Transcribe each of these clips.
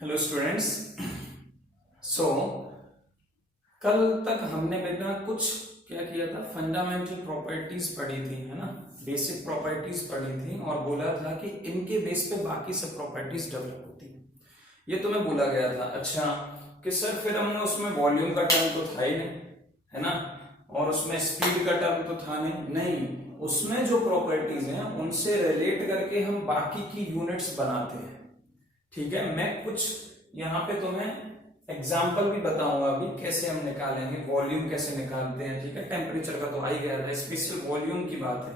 Hello students. सो कल तक हमने बेटा कुछ क्या किया था, फंडामेंटल प्रॉपर्टीज पढ़ी थी, है ना, बेसिक प्रॉपर्टीज पढ़ी थी और बोला था कि इनके बेस पे बाकी सब प्रॉपर्टीज डेवलप होती है, ये तुम्हें बोला गया था। अच्छा कि सर फिर हमने उसमें वॉल्यूम का टर्म तो था ही नहीं, है ना, और उसमें स्पीड का टर्म तो था नहीं, उसमें जो प्रॉपर्टीज हैं उनसे रिलेट करके हम बाकी की यूनिट्स बनाते हैं। ठीक है, मैं कुछ यहाँ पे तुम्हें एग्जाम्पल भी बताऊंगा अभी कैसे हम निकालेंगे, वॉल्यूम कैसे निकालते हैं। ठीक है, टेम्परेचर का तो आ ही गया था, स्पेशल वॉल्यूम की बात है।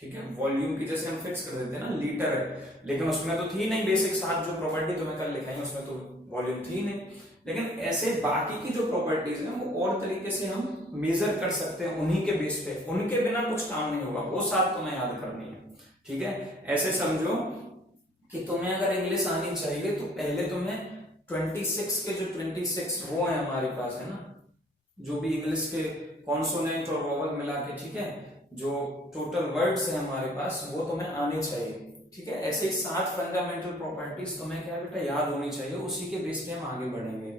ठीक है, वॉल्यूम की जैसे हम फिक्स कर देते हैं ना, लीटर है, लेकिन उसमें तो थी नहीं बेसिक सात जो प्रॉपर्टी तुम्हें कल लिखाई उसमें तो वॉल्यूम थी नहीं। लेकिन ऐसे बाकी की जो प्रॉपर्टीज है वो और तरीके से हम मेजर कर सकते हैं उन्हीं के बेस पे, उनके बिना कुछ काम नहीं होगा, वो सात तुम्हें याद करनी है। ठीक है, ऐसे समझो कि तुम्हें अगर इंग्लिश आनी चाहिए तो पहले तुम्हें 26 के जो 26 वो है हमारे पास, है ना, जो भी इंग्लिश के कॉन्सोनेंट और वोवल मिला के, ठीक है, जो टोटल वर्ड्स है हमारे पास वो तुम्हें आने चाहिए। ठीक है, ऐसे ही 7 फंडामेंटल प्रॉपर्टीज तुम्हें क्या बेटा याद होनी चाहिए, उसी के बेस पे हम आगे बढ़ेंगे।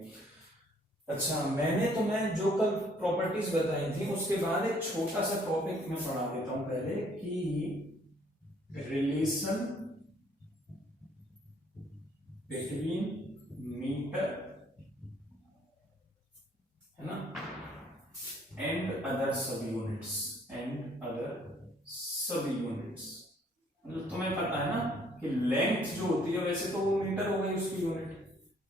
अच्छा, मैंने तुम्हें जो कल प्रॉपर्टीज बताई थी उसके बाद एक छोटा सा टॉपिक में पढ़ा देता हूं पहले कि रिलेशन बिटवीन मीटर, है ना, एंड अदर सब यूनिट्स, मतलब तुम्हें पता है ना कि लेंथ जो होती है वैसे तो वो मीटर हो गई उसकी यूनिट,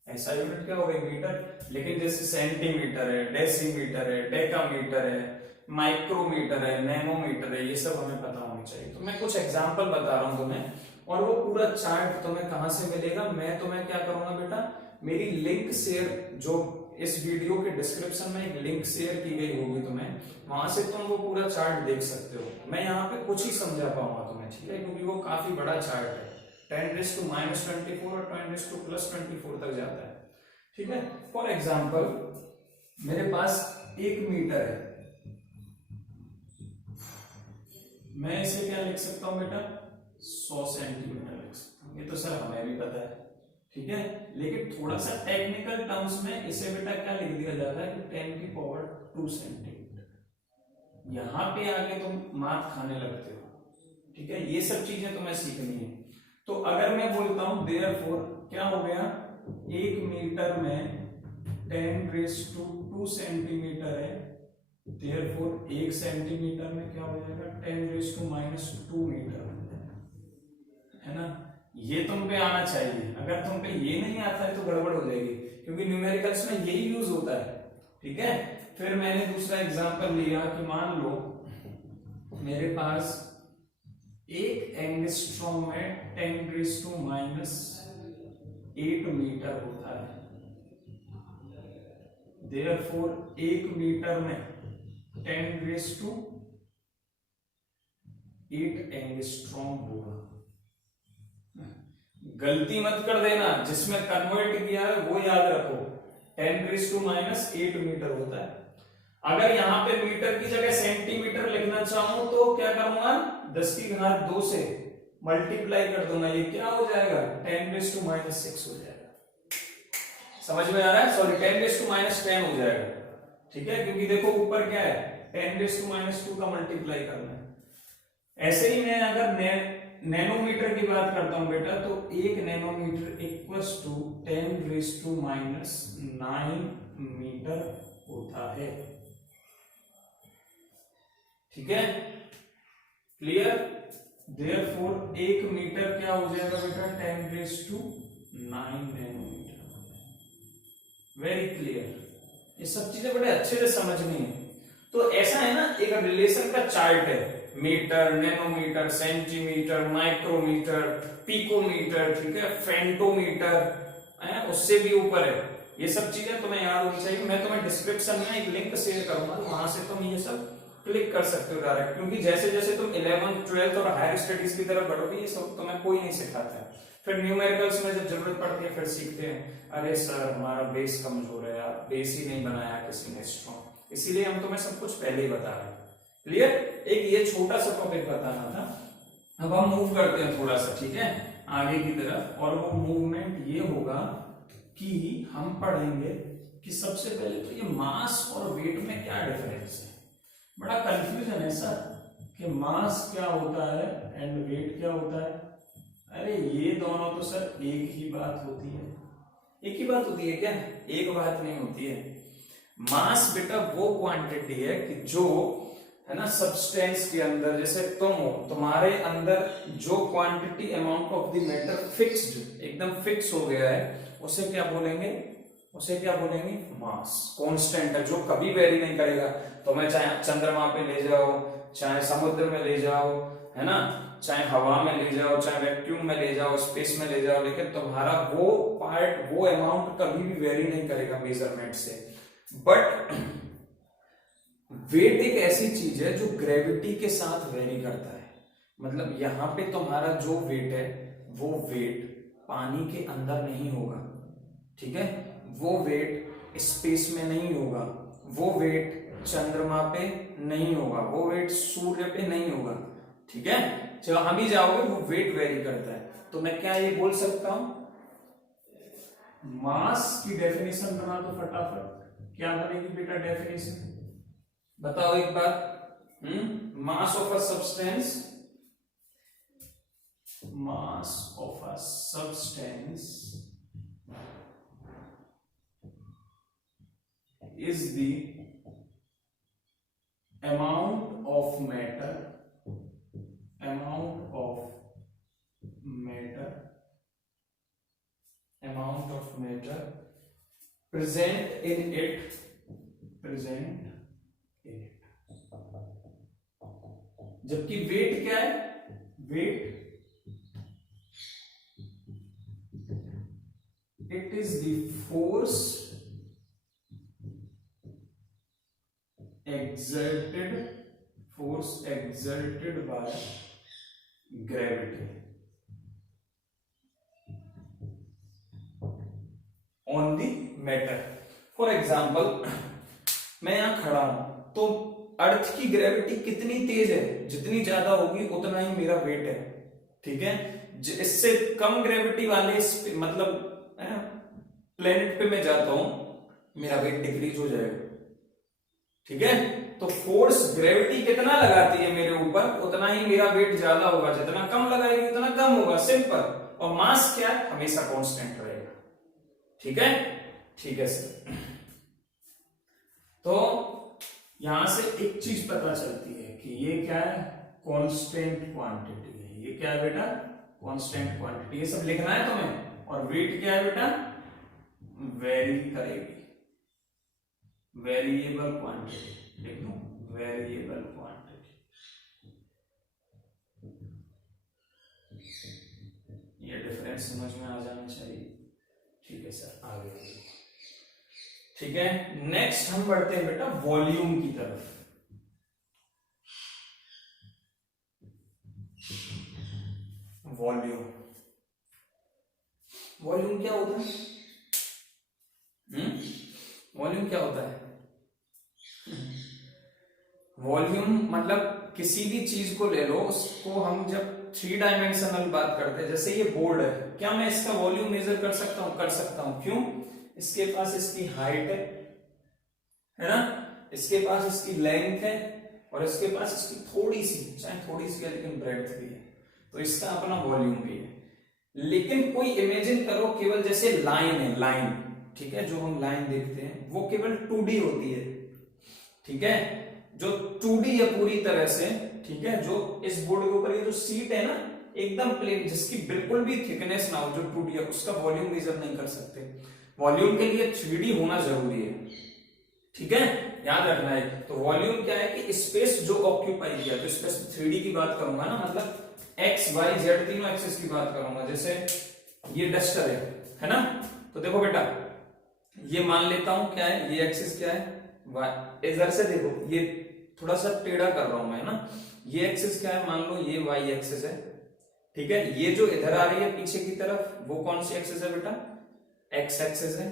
ऐसा यूनिट क्या हो गई मीटर, लेकिन जैसे सेंटीमीटर है, डेसीमीटर है, डेकामीटर है, माइक्रोमीटर है, नैनोमीटर है, ये सब हमें पता होनी चाहिए। तो मैं कुछ एग्जांपल बता रहा हूं तुम्हें, और वो पूरा चार्ट तुम्हें कहां से मिलेगा, मैं तुम्हें क्या करूंगा बेटा, मेरी लिंक शेयर, जो इस वीडियो के डिस्क्रिप्शन में एक लिंक शेयर की गई होगी तुम्हें, वहां से तुम वो पूरा चार्ट देख सकते हो। मैं यहाँ पे कुछ ही समझा पाऊंगा तुम्हें, ठीक है, क्योंकि वो काफी बड़ा चार्ट है, 10⁻⁻24 और 10⁻+24 तक जाता है। ठीक है, फॉर एग्जाम्पल मेरे पास 1 मीटर है, मैं इसे क्या लिख सकता हूं बेटा, 100 सेंटीमीटर लिख सकता हूं, ये तो सर हमें भी पता है। ठीक है, लेकिन थोड़ा सा टेक्निकल टर्म्स में इसे बेटा क्या लिख दिया जाता है कि 10⁻² सेंटीमीटर, यहां पे आके तुम मात खाने लगते हो। ठीक है, ये सब चीजें तुम्हें सीखनी है। तो अगर मैं बोलता हूं देयरफॉर, क्या हो गया, 1 मीटर में 10⁻² सेंटीमीटर है, देयरफॉर 1 सेंटीमीटर में क्या हो जाएगा, 10⁻² मीटर, है ना। ये तुम पे आना चाहिए, अगर तुम पे ये नहीं आता है तो गड़बड़ हो जाएगी, क्योंकि न्यूमेरिकल्स में यही यूज होता है। ठीक है, फिर मैंने दूसरा एग्जांपल लिया कि मान लो मेरे पास 1 एंगस्ट्रॉम में 10⁻⁸ मीटर होता है, देयरफॉर 1 मीटर में 10⁸ एंगस्ट्रॉम होगा। गलती मत कर देना, जिसमें कन्वर्ट किया है वो याद रखो, 10⁻⁸ मीटर होता है। अगर यहां पे मीटर की जगह सेंटीमीटर लिखना चाहूं तो क्या करूंगा, 10⁻² से मल्टीप्लाई कर दूंगा, ये क्या हो जाएगा, 10⁻⁻6 हो जाएगा। समझ में आ रहा है, सॉरी 10⁻⁻10 हो जाएगा। ठीक है, क्योंकि देखो ऊपर क्या है, 10⁻⁻2 का मल्टीप्लाई करना है। ऐसे ही मैं अगर नैनोमीटर की बात करता हूं बेटा, तो 1 नैनोमीटर इक्वल्स टू 10⁻⁹ मीटर होता है। ठीक है, क्लियर, देयरफॉर 1 मीटर क्या हो जाएगा बेटा, 10⁹ नैनोमीटर। वेरी क्लियर, ये सब चीजें बड़े अच्छे से समझनी है। तो ऐसा है ना, एक रिलेशन का चार्ट है, metre, nanometre, centimetre, micrometre, picometre, ठीक है, फेंटोमीटर, उससे भी ऊपर है। ये सब चीजें तुम्हें याद होनी चाहिए। मैं तुम्हें डिस्क्रिप्शन में एक लिंक शेयर करूंगा, तो वहां से तुम ये सब क्लिक कर सकते हो डायरेक्ट, क्योंकि जैसे जैसे तुम 11th 12th और हायर स्टडीज की तरफ बढ़ोगे ये सब तुम्हें कोई नहीं सिखाता है। फिर न्यूमेरिकल्स में जब जरूरत पड़ती है फिर सीखते हैं, अरे सर हमारा बेस कमजोर है, आप बेस ही नहीं बनाया किसी ने स्ट्रॉन्ग, इसीलिए हम तुम्हें सब कुछ पहले ही बता रहे हैं। क्लियर, एक ये छोटा सा टॉपिक बताना था। अब हम मूव करते हैं थोड़ा सा, ठीक है, आगे की तरफ, और वो मूवमेंट ये होगा कि हम पढ़ेंगे कि सबसे पहले तो ये मास और वेट में क्या डिफरेंस है। बड़ा कंफ्यूजन है सर कि मास क्या होता है एंड वेट क्या होता है। अरे ये दोनों तो सर एक ही बात होती है। एक ही बात होती है क्या? एक बात नहीं होती है। मास बेटा वो क्वांटिटी है कि जो है ना सब्सटेंस के अंदर, जैसे तुम हो, तुम्हारे अंदर जो quantity amount of the matter fixed, एकदम फिक्स हो गया है, उसे क्या बोलेंगे? उसे क्या बोलेंगे? मास। कांस्टेंट है, जो कभी वेरी नहीं करेगा। तुम्हें चाहे चंद्रमा पे ले जाओ, चाहे समुद्र में ले जाओ, है ना, चाहे हवा में ले जाओ, चाहे वैक्यूम में ले जाओ, स्पेस में ले जाओ, लेकिन तुम्हारा वो पार्ट, वो अमाउंट कभी भी वेरी नहीं करेगा मेजरमेंट से। बट वेट एक ऐसी चीज है जो ग्रेविटी के साथ वेरी करता है। मतलब यहां पे तुम्हारा जो वेट है वो वेट पानी के अंदर नहीं होगा, ठीक है, वो वेट स्पेस में नहीं होगा, वो वेट चंद्रमा पे नहीं होगा, वो वेट सूर्य पे नहीं होगा, ठीक है। जहां भी जाओगे वो वेट वेरी करता है। तो मैं क्या ये बोल सकता हूं, मास की डेफिनेशन बना दो फटाफट। क्या बनेगी बेटा डेफिनेशन? बताओ एक बार। Mass of a substance, mass of a substance is the amount of matter present in it जबकि वेट क्या है? Weight it is the force exerted by gravity on the matter. For example, मैं यहां खड़ा हूं तो अर्थ की ग्रेविटी कितनी तेज है, जितनी ज्यादा होगी उतना ही मेरा वेट है, ठीक है। इससे कम ग्रेविटी वाले मतलब प्लेनेट पे मैं जाता हूं, मेरा वेट डिक्रीज हो जाएगा, ठीक है। तो फोर्स ग्रेविटी कितना लगाती है मेरे ऊपर, उतना ही मेरा वेट ज्यादा होगा, जितना कम लगाएगी उतना कम होगा, सिंपल। और मास क्या है? हमेशा कांस्टेंट रहेगा, ठीक है। ठीक है सर। तो यहां से एक चीज पता चलती है कि ये क्या है? कांस्टेंट क्वांटिटी है। ये क्या है बेटा? Constant quantity. ये सब लिखना है तुम्हें। और वेट क्या है बेटा? वेरी करेगी, वेरिएबल क्वांटिटी। लिख लो, वेरिएबल क्वांटिटी। ये डिफरेंस समझ में आ जाना चाहिए, ठीक है सर। आगे ठीक है। नेक्स्ट हम बढ़ते हैं बेटा वॉल्यूम की तरफ। वॉल्यूम, वॉल्यूम क्या होता है? वॉल्यूम क्या होता है? वॉल्यूम मतलब किसी भी चीज को ले लो, उसको हम जब 3 डायमेंशनल बात करते हैं, जैसे ये बोर्ड है, क्या मैं इसका वॉल्यूम मेजर कर सकता हूं? कर सकता हूं। क्यों? इसके पास इसकी हाइट है ना, इसके पास इसकी लेंथ है, और इसके पास इसकी थोड़ी सी, चाहे थोड़ी सी है लेकिन ब्रेड्थ भी है, तो इसका अपना वॉल्यूम भी है। लेकिन कोई इमेजिन करो केवल जैसे लाइन है, लाइन, ठीक है, जो हम लाइन देखते हैं वो केवल 2D होती है, ठीक है, जो 2D है पूरी तरह से, ठीक है। जो इस बोर्ड के ऊपर ये जो सीट है ना, एकदम प्लेन, जिसकी बिल्कुल भी थिकनेस ना हो, जो 2D है, उसका वॉल्यूम मेजर नहीं कर सकते। वॉल्यूम के लिए 3D होना जरूरी है, ठीक है, याद रखना है। तो वॉल्यूम क्या है कि स्पेस जो ऑक्यूपाई किया, तो स्पेस 3D की बात करूंगा ना, मतलब एक्स वाई जेड तीनों एक्सिस की बात करूंगा। जैसे ये डस्टर है ना, तो देखो बेटा, ये मान लेता हूं क्या है, ये एक्सिस क्या है, वाई। इधर से देखो, ये थोड़ा सा टेढ़ा कर रहा हूं मैं ना, ये एक्सिस क्या है, मान लो ये वाई एक्सिस है, ठीक है। ये जो इधर आ रही है पीछे की तरफ, वो कौन सी एक्सिस है बेटा? एक्स एक्सिस है।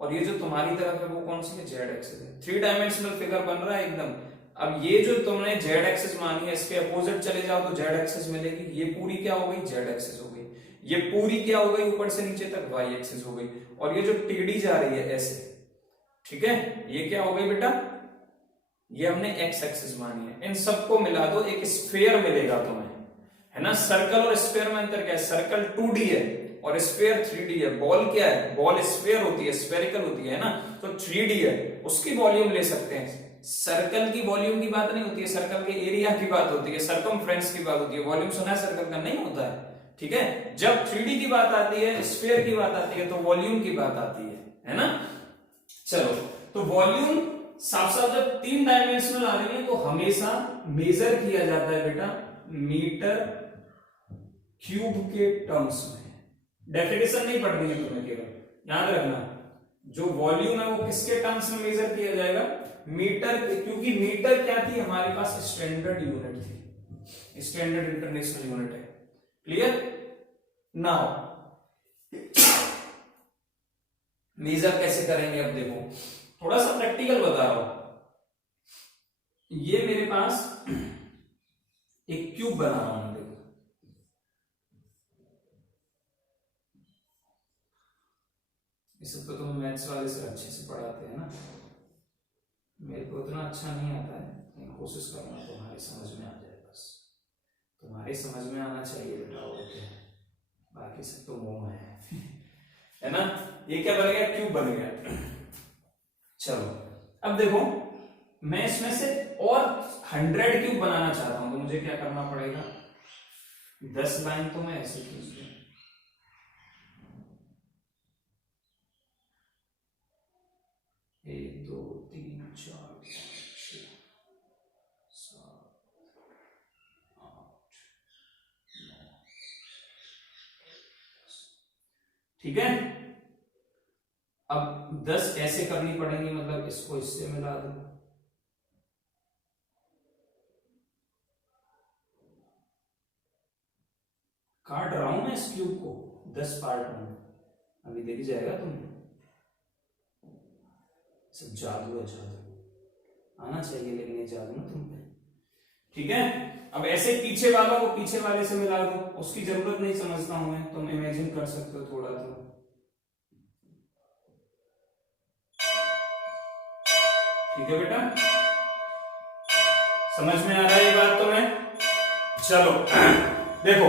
और ये जो तुम्हारी तरफ है वो कौन सी है? जेड एक्सिस है। 3 डायमेंशनल फिगर बन रहा है एकदम। अब ये जो तुमने जेड एक्सिस मानी है, इसके अपोजिट चले जाओ तो जेड एक्सिस मिलेगी। ये पूरी क्या हो गई? जेड एक्सिस हो गई। ये पूरी क्या हो गई ऊपर से नीचे तक वाई एक्सिस हो गई, और ये जो टीडी जा रही है ऐसे, ठीक है, ये क्या हो गई बेटा, ये हमने एक्स एक्सिस मानी है। इन सबको मिला दो एक स्फीयर मिलेगा तुम्हें, है ना। सर्कल और स्फीयर में अंतर क्या है, सर्कल 2D है और स्फीयर 3D है। बॉल क्या है, बॉल स्फीयर होती है, स्फेरिकल होती है ना, तो 3D है, उसकी वॉल्यूम ले सकते हैं। सर्कल की वॉल्यूम की बात नहीं होती है, सर्कल के एरिया की बात होती है, सरकमफ्रेंस की बात होती है। वॉल्यूम सुना है सर्कल का, नहीं होता है, ठीक है। जब 3D की बात आती है, स्फीयर की बात आती है, तो वॉल्यूम की बात आती है ना। चलो, तो वॉल्यूम साफ साफ जब 3 डायमेंशनल आ रही है तो हमेशा मेजर किया जाता है बेटा मीटर क्यूब के टर्म्स में। डेफिनेशन नहीं पढ़नी है तुम्हें, केवल याद रखना जो वॉल्यूम है वो किसके टर्म्स में मेजर किया जाएगा, मीटर, क्योंकि मीटर क्या थी हमारे पास, स्टैंडर्ड यूनिट थी, स्टैंडर्ड इंटरनेशनल यूनिट है। क्लियर। नाउ मेजर कैसे करेंगे, अब देखो थोड़ा सा प्रैक्टिकल बता रहा हूं। ये मेरे पास एक क्यूब बना रहा हूं, देखो इस सब तो तुम मैथ्स वाले से अच्छे से पढ़ाते हैं ना, मेरे को उतना अच्छा नहीं आता है, लेकिन कोशिश करूंगा तुम्हारी समझ में आ जाए, बस तुम्हारी समझ में आना चाहिए बेटा, और क्या, बाकी सब तो मोह है ना। ये क्या बन गया, क्यूब बन गया। चलो अब देखो, मैं इसमें से और 100 क्यूब बनाना चाहता हूं, तो मुझे क्या करना पड़ेगा, 10 लाइन तो मैं ऐसे खींच दूं, 1 2 3 4 5 6 7 8 9, ठीक है। अब 10 ऐसे करनी पड़ेंगी, मतलब इसको इससे मिला दो, काट रहा हूं मैं इस क्यूब को 10 पार्ट में, अभी देख जाएगा तुम्हें, सब जादू है, जादू आना चाहिए, लेकिन ये जादू ना तुम पे, ठीक है। अब ऐसे पीछे वाला को पीछे वाले से मिला दो, उसकी जरूरत नहीं समझता हूं मैं, तुम इमेजिन कर सकते हो थोड़ा, तो ठीक है बेटा, समझ में आ रहा है ये बात तुम्हें। चलो देखो,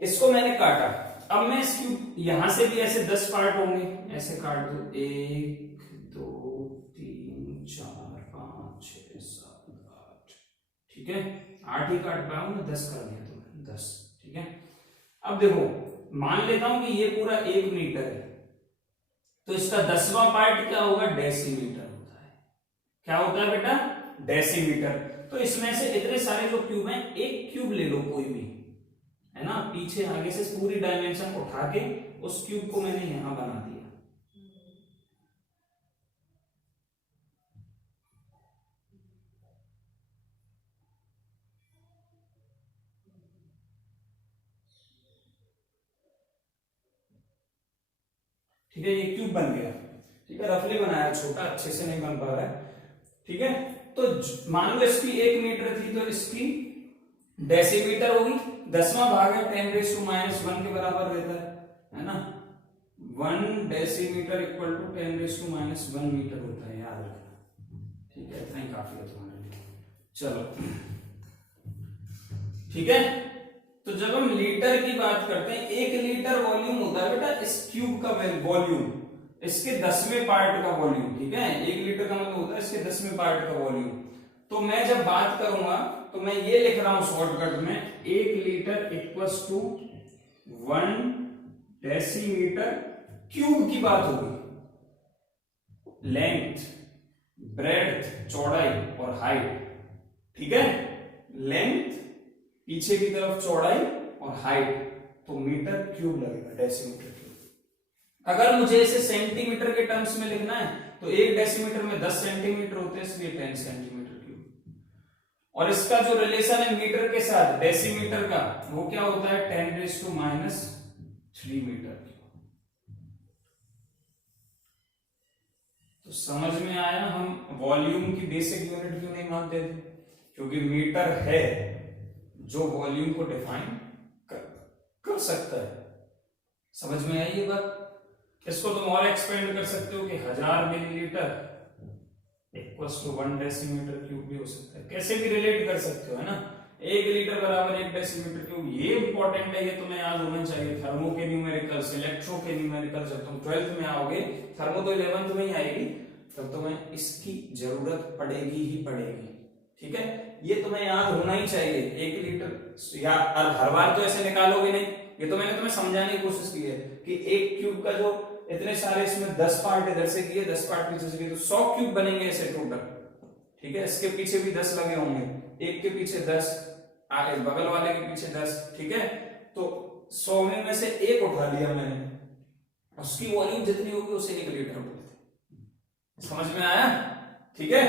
इसको मैंने काटा, अब मैं इसकी यहां से भी ऐसे 10 पार्ट होंगे, ऐसे काट दो, 1 2 3 4 5 6 7 8, ठीक है, 8 ही काट पाया हूं मैं, 10 कर दिया तुमने, 10, ठीक है। अब देखो मान लेता हूं कि ये पूरा 1 मीटर है, तो इसका 10वां पार्ट क्या होगा, डेसीमीटर होता है। क्या होता है बेटा, डेसीमीटर। तो इसमें से इतने सारे जो क्यूब हैं, एक क्यूब ले लो कोई भी, है ना, पीछे आगे से पूरी डायमेंशन उठा के उस क्यूब को मैंने यहां बना दिया, ठीक है, ये क्यूब बन गया, ठीक है, रफली बनाया, छोटा अच्छे से नहीं बन पा रहा है, ठीक है। तो मान लो इसकी 1 मीटर थी, तो इसकी डेसीमीटर होगी, 10वां भाग है 10⁻⁻1 के बराबर रहता है ना, 1 डेसीमीटर इक्वल टू 10⁻⁻1 मीटर होता है, याद रखना, ठीक है, इतना ही काफी है तुम्हारे लिए। चलो ठीक है, तो जब हम लीटर की बात करते हैं, 1 लीटर वॉल्यूम होता है बेटा इस क्यूब का वॉल्यूम, इसके 10वें पार्ट का वॉल्यूम, ठीक है, 1 लीटर का मतलब होता है इसके 10वें पार्ट का वॉल्यूम। तो मैं जब बात करूंगा तो मैं ये लिख रहा हूं शॉर्टकट में, 1 litre equals to 1 decimetre cube की बात होगी, लेंथ, ब्रेड्थ, चौड़ाई और हाइट, ठीक है, लेंथ पीछे की तरफ चौड़ाई और हाइट, तो मीटर क्यूब लगेगा, डेसीमीटर क्यूब। अगर मुझे इसे सेंटीमीटर के टर्म्स में लिखना है तो 1 डेसीमीटर में 10 सेंटीमीटर होते हैं, इसलिए 10 सेंटीमीटर क्यूब। और इसका जो रिलेशन है मीटर के साथ डेसीमीटर का, वो क्या होता है 10⁻³ मीटर क्यूब। तो समझ में आया हम वॉल्यूम की बेसिक यूनिट क्यों नहीं मानते थे, क्योंकि मीटर है जो वॉल्यूम को डिफाइन कर सकता है। समझ में आई ये बात? इसको तुम और एक्सपेंड कर सकते हो कि 1000 millilitre equals to 1 decimetre cube भी हो सकता है, कैसे भी रिलेट कर सकते हो, है ना। 1 लीटर बराबर 1 डेसीमीटर क्यूब, ये इंपॉर्टेंट है, ये तुम्हें याद होना चाहिए। थर्मो के न्यूमेरिकल्स, इलेक्ट्रो के न्यूमेरिकल्स, जब तुम 12th में आओगे, थर्मो तो 11th में ही आएगी, तब तुम्हें इसकी जरूरत पड़ेगी ही पड़ेगी। ठीक है, ये तुम्हें याद होना ही चाहिए। 1 लीटर या हर बार तो ऐसे निकालोगे नहीं, ये तो मैंने तुम्हें समझाने की कोशिश की है कि एक क्यूब का जो इतने सारे इसमें 10 पार्ट इधर से किए, 10 पार्ट पीछे से किए, तो 100 क्यूब बनेंगे ऐसे टोटल। ठीक है, इसके पीछे भी 10 लगे होंगे, एक के पीछे 10, आगे बगल वाले के पीछे 10। ठीक है, तो 100 में से एक उठा लिया मैंने, उसकी वॉल्यूम जितनी होगी उसे 1 लीटर बोलते। समझ में आया? ठीक है,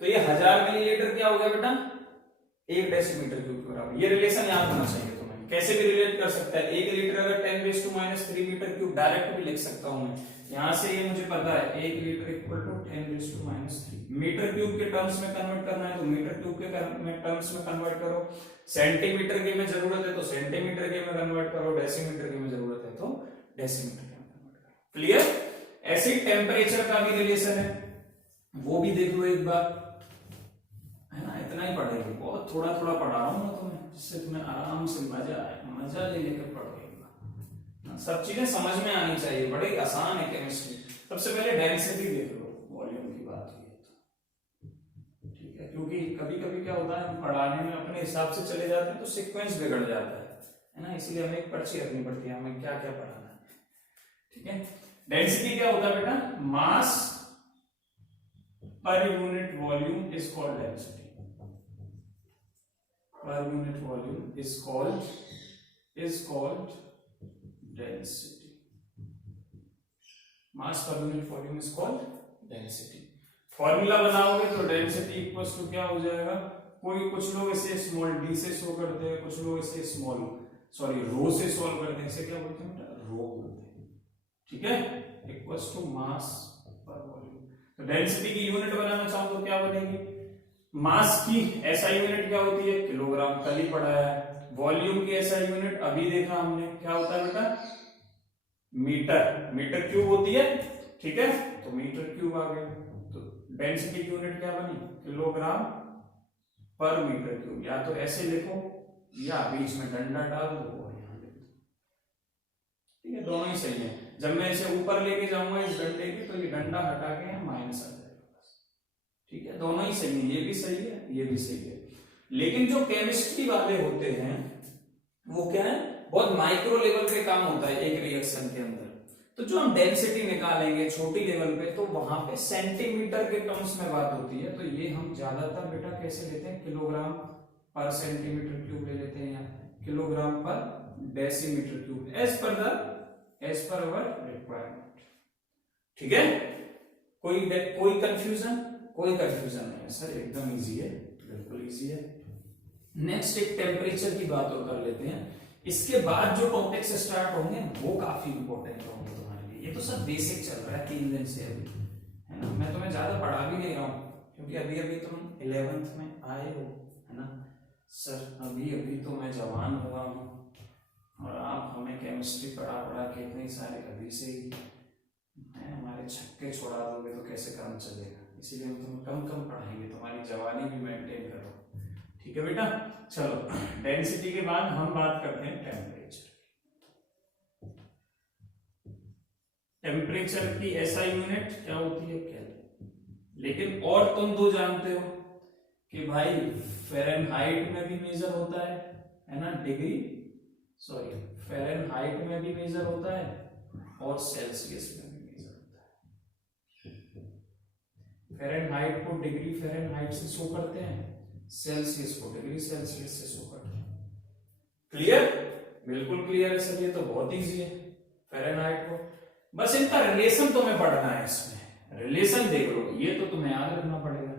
तो ये 1000 मिलीलीटर क्या हो गया बेटा? 1 डेसीमीटर क्यूब के बराबर। ये रिलेशन याद होना चाहिए तुम्हें। कैसे भी रिलेट कर सकता है, 1 लीटर अगर 10⁻³ मीटर क्यूब डायरेक्ट भी लिख सकता हूं मैं। यहां से ये मुझे पता है 1 litre equal to 10⁻³ metre cube के टर्म्स में कन्वर्ट करना है तो मीटर क्यूब के टर्म्स में कन्वर्ट करो। सेंटीमीटर के में जरूरत है तो सेंटीमीटर के में कन्वर्ट करो, डेसीमीटर के में जरूरत है तो डेसीमीटर के में कन्वर्ट करो। क्लियर? ऐसे टेम्परेचर का भी रिलेशन है, वो भी देख लो एक बार, है ना। इतना ही पढ़ेगी, बहुत थोड़ा थोड़ा पढ़ा रहा हूं मैं तुम्हें, जिससे तुम्हें आराम से मजा आए, मजा ले लेकर पढ़ोगे। सब चीजें समझ में आनी चाहिए, बड़ी आसान है केमिस्ट्री। सबसे पहले डेंसिटी देख लो, वॉल्यूम की बात हुई है। ठीक है, क्योंकि कभी कभी क्या होता है, हम पढ़ाने में अपने हिसाब से चले जाते हैं तो सीक्वेंस बिगड़ जाता है ना। इसलिए हमें एक पर्ची रखनी पड़ती है, हमें क्या क्या पढ़ाना है। ठीक है, डेंसिटी क्या होता है बेटा? मास पर unit volume is called density. Per unit volume is called density. Mass per unit volume is called density. Formula बनाओगे तो डेंसिटी इक्वल्स टू क्या हो जाएगा? कुछ लोग इसे स्मॉल डी से शो करते हैं, कुछ लोग इसे रो से सॉल्व करते हैं। इसे क्या बोलते हैं बेटा? रो बोलते हैं। ठीक है, इक्वल्स टू मास पर वॉल्यूम। तो डेंसिटी की यूनिट बनाना चाहो तो क्या बनेगी? मास की एसआई यूनिट क्या होती है? किलोग्राम, कल ही पढ़ा है। वॉल्यूम की एसआई यूनिट अभी देखा हमने, क्या होता है बेटा? मीटर क्यूब होती है। ठीक है, तो मीटर क्यूब आ गया। तो डेंसिटी की यूनिट क्या बनी? किलोग्राम पर मीटर क्यूब। या तो ऐसे लिखो या बीच में डंडा डाल दो और यहां लिख दो। ठीक है, दोनों ही सही है। जब मैं इसे ऊपर लेके जाऊंगा इस डंडे की, तो ये डंडा हटा के माइनस आ जाएगा। ठीक है, दोनों ही सही है, ये भी सही है, ये भी सही है। लेकिन जो केमिस्ट्री वाले होते हैं वो क्या है, बहुत माइक्रो लेवल पे काम होता है एक रिएक्शन के अंदर। तो जो हम डेंसिटी निकालेंगे छोटी लेवल पे, तो वहां पे सेंटीमीटर के टर्म्स में बात होती है। तो ये हम ज्यादातर बेटा कैसे लेते हैं? किलोग्राम पर सेंटीमीटर क्यूब ले लेते हैं, या किलोग्राम पर डेसीमीटर क्यूब, एज पर अवर रिक्वायरमेंट। ठीक है, कोई कंफ्यूजन? कोई कंफ्यूजन नहीं है सर, एकदम इजी है, बिल्कुल इजी है। नेक्स्ट एक टेम्परेचर की बात और कर लेते हैं। इसके बाद जो टॉपिक्स स्टार्ट होंगे वो काफी इंपॉर्टेंट होंगे तुम्हारे लिए। ये तो सब बेसिक चल रहा है 3 दिन से अभी, है ना। मैं तुम्हें ज्यादा पढ़ा भी नहीं रहा हूँ, क्योंकि अभी अभी तुम 11th में आए हो, है ना सर। अभी तो मैं जवान हुआ हूँ और आप हमें केमिस्ट्री पढ़ा के इतने सारे अभी से ही हमारे छक्के छोड़ा दोगे तो कैसे काम चलेगा। इसीलिए हम तुम्हें कम पढ़ाएंगे, तुम्हारी जवानी भी मेंटेन करो। ठीक है बेटा, चलो डेंसिटी के बाद हम बात करते हैं टेम्परेचर। टेम्परेचर की एसआई यूनिट क्या होती है? केल्विन। लेकिन और तुम दो जानते हो कि भाई फ़ारेनहाइट में भी मेजर होता है ना, फ़ारेनहाइट में भी मेजर होता है और सेल्सियस में भी मेजर होता है। फ़ारेनहाइट को डिग्री फ़ारेनहाइट से शो करते हैं, सेल्सियस को डिग्री सेल्सियस से शो करते हैं। क्लियर? बिल्कुल क्लियर है सर, ये तो बहुत इजी है। फ़ारेनहाइट को बस इनका रिलेशन तुम्हें पढ़ना है, इसमें रिलेशन देख लो, ये तो तुम्हें याद रखना पड़ेगा।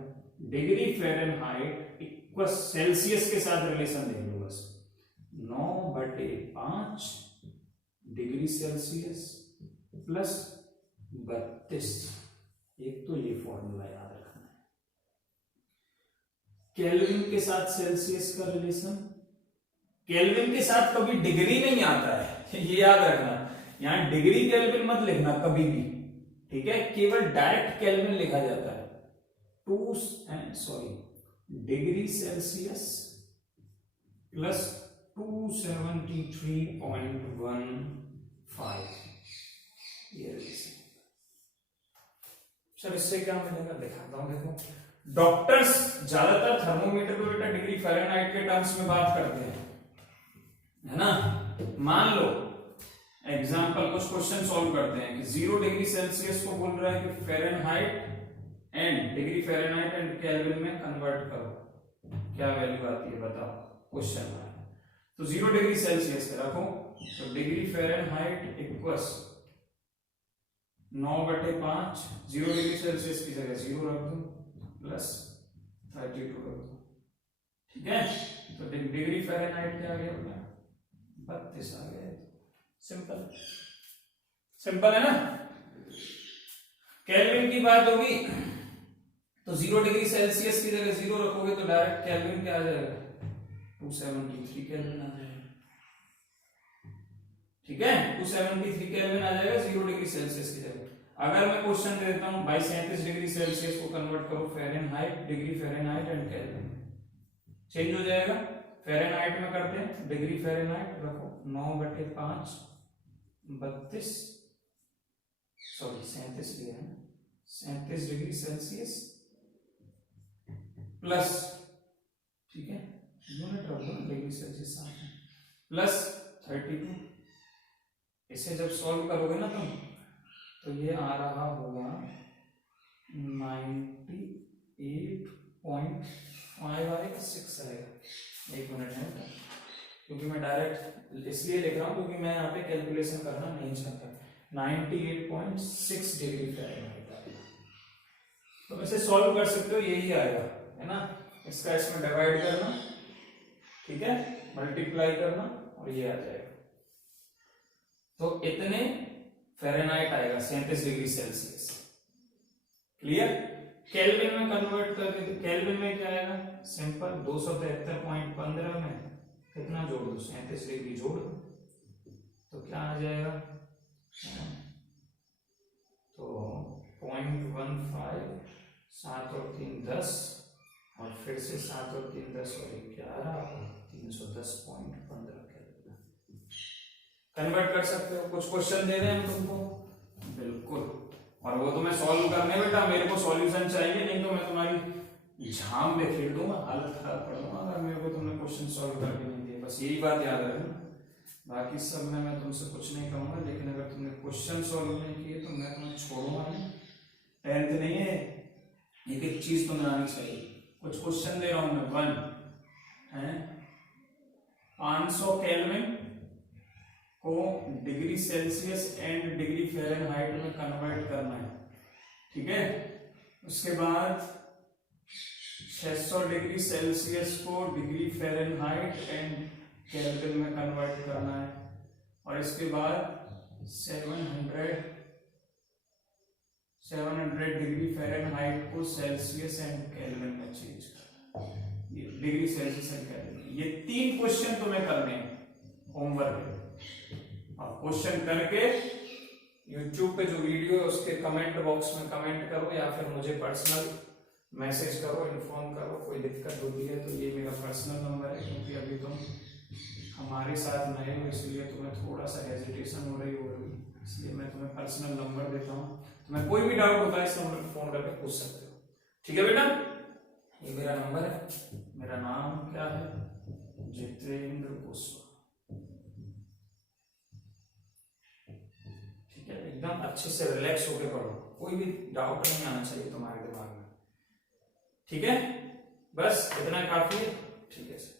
डिग्री फ़ारेनहाइट इक्वल सेल्सियस के साथ रिलेशन देख लो बस, 9/5 डिग्री सेल्सियस प्लस 32। एक तो ये फॉर्मूला याद रखना है। केल्विन के साथ सेल्सियस का रिलेशन, केल्विन के साथ कभी डिग्री नहीं आता है, ये याद रखना, यहाँ डिग्री केल्विन मत लिखना कभी भी, ठीक है, केवल डायरेक्ट केल्विन लिखा जाता है। Degree Celsius plus 273.15। ये सर इससे क्या मिलेगा दिखाता हूं, देखो डॉक्टर्स ज्यादातर थर्मोमीटर पे बेटा डिग्री फ़ारेनहाइट के टर्म्स में बात करते हैं, है ना। मान लो एग्जांपल कुछ क्वेश्चन सॉल्व करते हैं कि 0 डिग्री सेल्सियस को बोल रहा है कि Fahrenheit and degree Fahrenheit and kelvin में कन्वर्ट करो, क्या वैल्यू आती है बताओ, क्वेश्चन में। तो 0 डिग्री सेल्सियस का रखो, तो degree Fahrenheit equals 9/5, 0 degree Celsius की जगह 0 रख दो प्लस 32 रख दो, ठीक है। तो डिग्री फ़ारेनहाइट क्या आ गया अपना 32 आ गया। सिंपल, सिंपल है ना। केल्विन की बात होगी तो 0 डिग्री सेल्सियस की जगह 0 रखोगे तो डायरेक्ट केल्विन क्या आ जाएगा 273 केल्विन आ जाएगा, ठीक है। 273 केल्विन आ जाएगा 0 डिग्री सेल्सियस की जगह। अगर मैं क्वेश्चन दे देता हूं भाई 37 डिग्री सेल्सियस को कन्वर्ट करो Fahrenheit, degree Fahrenheit and kelvin, change हो जाएगा। फ़ारेनहाइट में करते हैं, डिग्री फ़ारेनहाइट रखो 9/5 32, सॉरी 37 लिया है, 37 डिग्री सेल्सियस प्लस, ठीक है, यूनिट रख दो डिग्री सेल्सियस साथ में, प्लस 32। इसे जब सॉल्व करोगे ना तुम तो ये आ रहा होगा 98.5 आएगा, 6 आएगा। एक मिनट है, क्योंकि मैं डायरेक्ट इसलिए लिख रहा हूं क्योंकि मैं यहाँ पे कैलकुलेशन करना नहीं चाहता। 98.6 डिग्री फ़ारेनहाइट आएगा। तो इसे सॉल्व कर सकते हो, यही आएगा, है ना। इसका इसमें डिवाइड करना, ठीक है, मल्टीप्लाई करना और ये आ जाएगा। तो इतने फ़ारेनहाइट आएगा 37 डिग्री सेल्सियस। क्लियर। केल्विन में कन्वर्ट करके, केल्विन में क्या आएगा, सिंपल 273.15 में कितना जोड़ दो, 37 डिग्री जोड़ दो, तो क्या आ जाएगा, तो 0.15, 7 और 3 10, और फिर से 7 और 3 10 और 11, 310.15 कन्वर्ट कर सकते हो। कुछ क्वेश्चन दे रहे हैं हम तुमको, बिल्कुल, और वो तो मैं सॉल्व करने बेटा, मेरे को सॉल्यूशन चाहिए, नहीं तो मैं तुम्हारी झाम में खेल दूंगा, हालत खराब कर दूंगा अगर मेरे को तुमने क्वेश्चन सॉल्व करके नहीं दिए। बस यही बात याद रखना, बाकी सब में मैं तुमसे कुछ नहीं कहूंगा, लेकिन अगर तुमने क्वेश्चन सॉल्व नहीं किए तो मैं तुम्हें छोड़ूंगा नहीं। 10th नहीं है, एक एक चीज तुम्हें आनी चाहिए। कुछ क्वेश्चन दे रहा हूं मैं, 1 है 500 केल्विन को degree Celsius and degree Fahrenheit में कन्वर्ट करना है, ठीक है। उसके बाद 600 डिग्री सेल्सियस को डिग्री फ़ारेनहाइट एंड केल्विन में कन्वर्ट करना है, और इसके बाद 700 डिग्री फ़ारेनहाइट को सेल्सियस एंड केल्विन में चेंज करना, डिग्री सेल्सियस एंड केल्विन। ये 3 क्वेश्चन तुम्हें करने हैं होमवर्क में। क्वेश्चन करके YouTube पे जो वीडियो है उसके कमेंट बॉक्स में कमेंट करो, या फिर मुझे पर्सनल मैसेज करो, इन्फॉर्म करो। कोई दिक्कत होती है तो ये मेरा पर्सनल नंबर है, क्योंकि अभी तुम हमारे साथ नए हो इसलिए तुम्हें थोड़ा सा हेजिटेशन हो रही होगी, इसलिए मैं तुम्हें पर्सनल नंबर देता हूँ। तुम्हें कोई भी डाउट होता है इस नंबर पर फोन करके पूछ सकते हो, ठीक है बेटा। ये मेरा नंबर है, मेरा नाम क्या है, जितेंद्र कुशवाहा। एकदम अच्छे से रिलैक्स होकर पढ़ो, कोई भी डाउट नहीं आना चाहिए तुम्हारे दिमाग में, ठीक है। बस इतना काफी है, ठीक है सर।